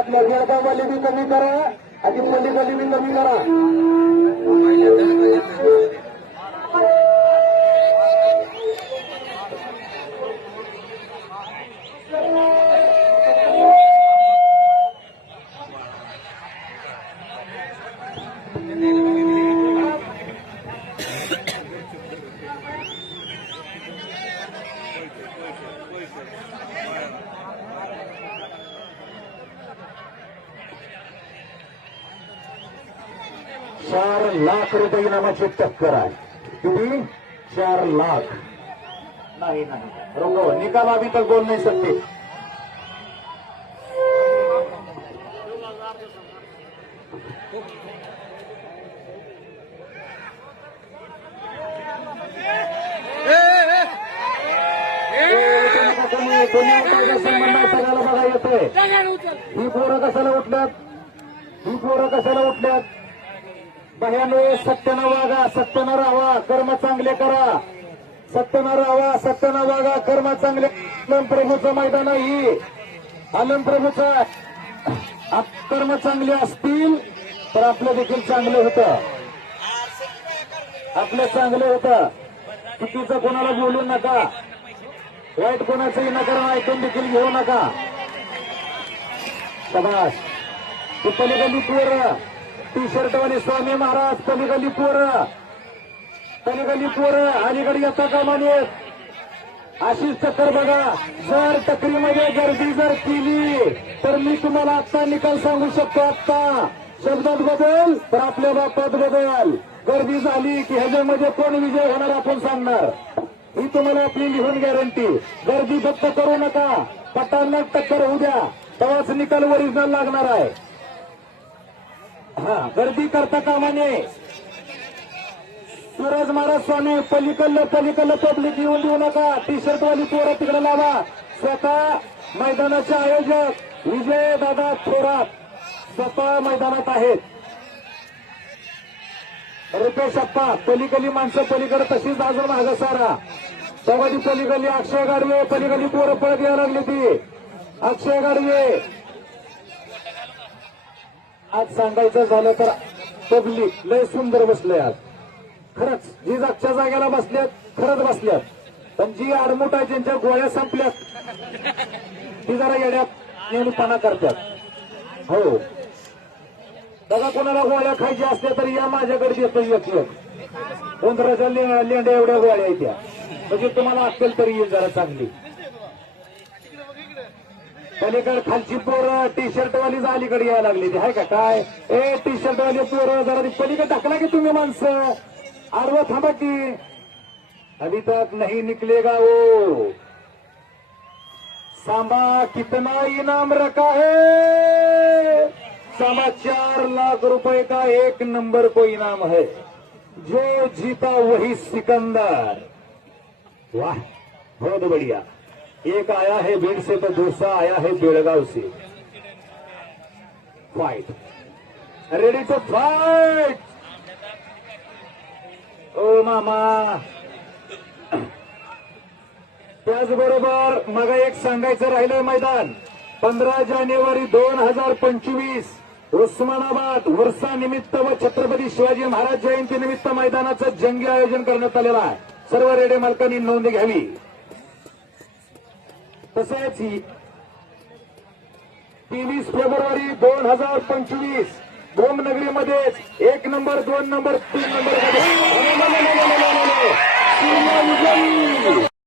आपल्या जळगाव वाली बी कमी करा आणि पलीकडली बी कमी करा. ₹4,00,000 इनामाची टक्कर आहे. किती? 4,00,000. नहीं रुको, निकाल अभी तक बोल नहीं सकते. सगळ्याला बघा येतोय. ही पोरं कशाला उठल्यात? भयाने सत्यानं वागा, सत्यानं राहावा, कर्म चांगले करा. सत्यानं राहावा, सत्यानं वागा, कर्म चांगले. आलम प्रभूचं मैदान ही. आलम प्रभूचं कर्म चांगले असतील तर आपलं देखील चांगलं होतं. आपलं चांगलं होतं. चुकीचं कोणाला बोलू नका. वाईट कोणाचंही विनाकारण ऐकून देखील घेऊ नका. शाबास. तू पलीकडली पोरं, टी शर्टवाले स्वामी महाराज, पलीकडली पोरं अलीकडे येता कामा नयेत. अशीच टक्कर बघा. जर टक्करीमध्ये गर्दी जर केली तर मी तुम्हाला आत्ता निकाल सांगू शकतो. आत्ता शब्दात बदल तर आपल्या बापात बदल. गर्दी झाली की ह्याच्यामध्ये कोण विजय होणार आपण सांगणार. ही तुम्हाला आपली लिहून गॅरंटी. गर्दी फक्त करू नका. पटांना टक्कर होऊ द्या, तेव्हाच निकाल ओरिजिनल लागणार आहे. हा, गर्दी करता कामा नये. सूरज महाराज स्वामी, पलीकडलं पब्लिक येऊन देऊ नका. टी शर्ट वाली पोरं तिकडे लावा. स्वतः मैदानाचे आयोजक विजय दादा थोरात स्वतः मैदानात आहेत. रुपेश अप्पा, पलीकडली माणसं पलीकडे तशीच अजून मागं सारा. सवादी पलीकडली अक्षय गाडवे, पलीकडली पोरं पळत यायला लागली ती. अक्षय गाडवे आज सांगायचं झालं तर पब्लिक लय सुंदर बसले. आज खरंच जी जागच्या जागेला बसल्यात खरंच बसल्यात. पण जी आडमुठ आहे ज्यांच्या गोळ्या संपल्यात ती जरा येड्यात नेहमीपणा करतात. हो, बघा कोणाला गोळ्या खायच्या असल्या तरी या माझ्याकडे देतो. एक उंदराच्या लेंड्या एवढ्या गोळ्या आहेत त्या, म्हणजे तुम्हाला असेल तरी येईल जरा चांगली. पलीकडे खालची पोरं टी शर्ट वाली अलीकडे यायला लागली ती आहे का काय. टी शर्ट वाली पोरं जरा पलीकडे टाकला की तुम्ही माणसं आडवं थांबा की. अभी तक नहीं निकलेगा वो. सांबा कितना इनाम रखा है. सांबा ₹4,00,000 का एक नंबर को इनाम है. जो जीता वही सिकंदर. वाह, बहुत बढ़िया. एक आया है भीड़ से तो दूसरा आया है बेलगांव से. Fight, ready to fight. ओ मामा. त्याचबरोबर मग एक सांगायचं राहिलंय. मैदान 15 जानेवारी 2025 उस्मानाबाद उर्सा निमित्त व छत्रपती शिवाजी महाराज जयंती निमित्त मैदानाचं जंगी आयोजन करण्यात आलेलं आहे. सर्व रेडे मालकांनी नोंद घ्यावी. तसेच 23 फेब्रुवारी 2025 भूमनगरीमध्ये 1 नंबर 2 नंबर 3 नंबर